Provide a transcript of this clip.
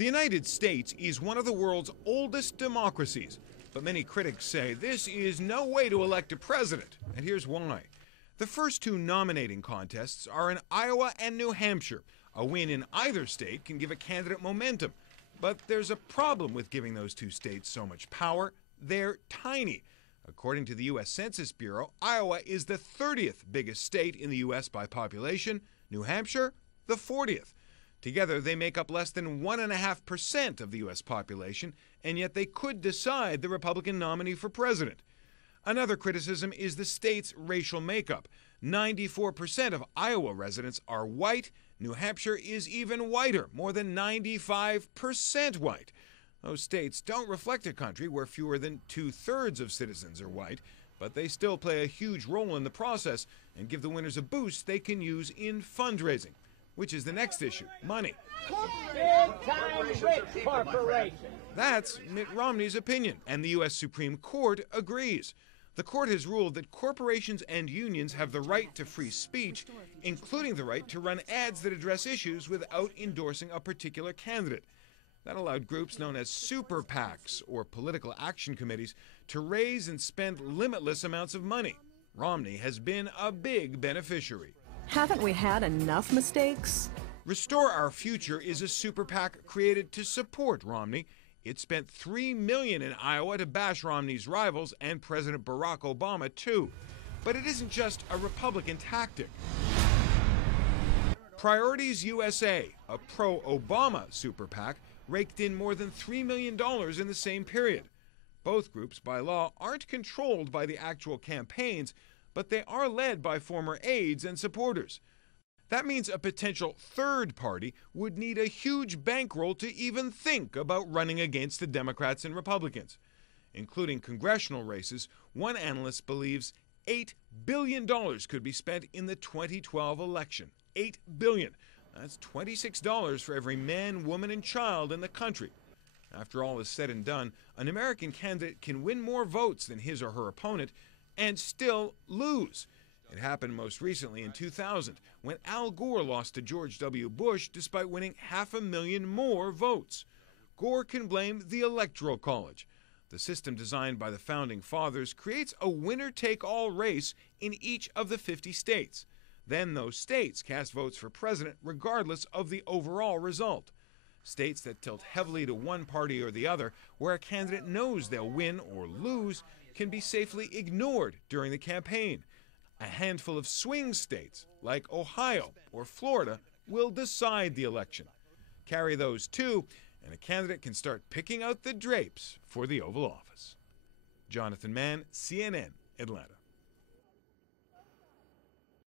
The United States is one of the world's oldest democracies, but many critics say this is no way to elect a president, and here's why. The first two nominating contests are in Iowa and New Hampshire. A win in either state can give a candidate momentum, but there's a problem with giving those two states so much power. They're tiny. According to the U.S. Census Bureau, Iowa is the 30th biggest state in the U.S. by population, New Hampshire, the 40th. Together, they make up less than 1.5% of the U.S. population, and yet they could decide the Republican nominee for president. Another criticism is the state's racial makeup. 94% of Iowa residents are white. New Hampshire is even whiter, more than 95% white. Those states don't reflect a country where fewer than 2/3 of citizens are white, but they still play a huge role in the process and give the winners a boost they can use in fundraising. Which is the next issue, money. Big-time rich corporation. That's Mitt Romney's opinion, and the U.S. Supreme Court agrees. The court has ruled that corporations and unions have the right to free speech, including the right to run ads that address issues without endorsing a particular candidate. That allowed groups known as super PACs, or political action committees, to raise and spend limitless amounts of money. Romney has been a big beneficiary. Haven't we had enough mistakes? Restore Our Future is a super PAC created to support Romney. It spent $3 million in Iowa to bash Romney's rivals and President Barack Obama, too. But it isn't just a Republican tactic. Priorities USA, a pro-Obama super PAC, raked in more than $3 million in the same period. Both groups, by law, aren't controlled by the actual campaigns, but they are led by former aides and supporters. That means a potential third party would need a huge bankroll to even think about running against the Democrats and Republicans. Including congressional races, one analyst believes $8 billion could be spent in the 2012 election. $8 billion. That's $26 for every man, woman, and child in the country. After all is said and done, an American candidate can win more votes than his or her opponent and still lose. It happened most recently in 2000, when Al Gore lost to George W. Bush despite winning 500,000 more votes. Gore can blame the Electoral College. The system designed by the Founding Fathers creates a winner-take-all race in each of the 50 states. Then those states cast votes for president regardless of the overall result. States that tilt heavily to one party or the other, where a candidate knows they'll win or lose, can be safely ignored during the campaign. A handful of swing states, like Ohio or Florida, will decide the election. Carry those two, and a candidate can start picking out the drapes for the Oval Office. Jonathan Mann, CNN, Atlanta.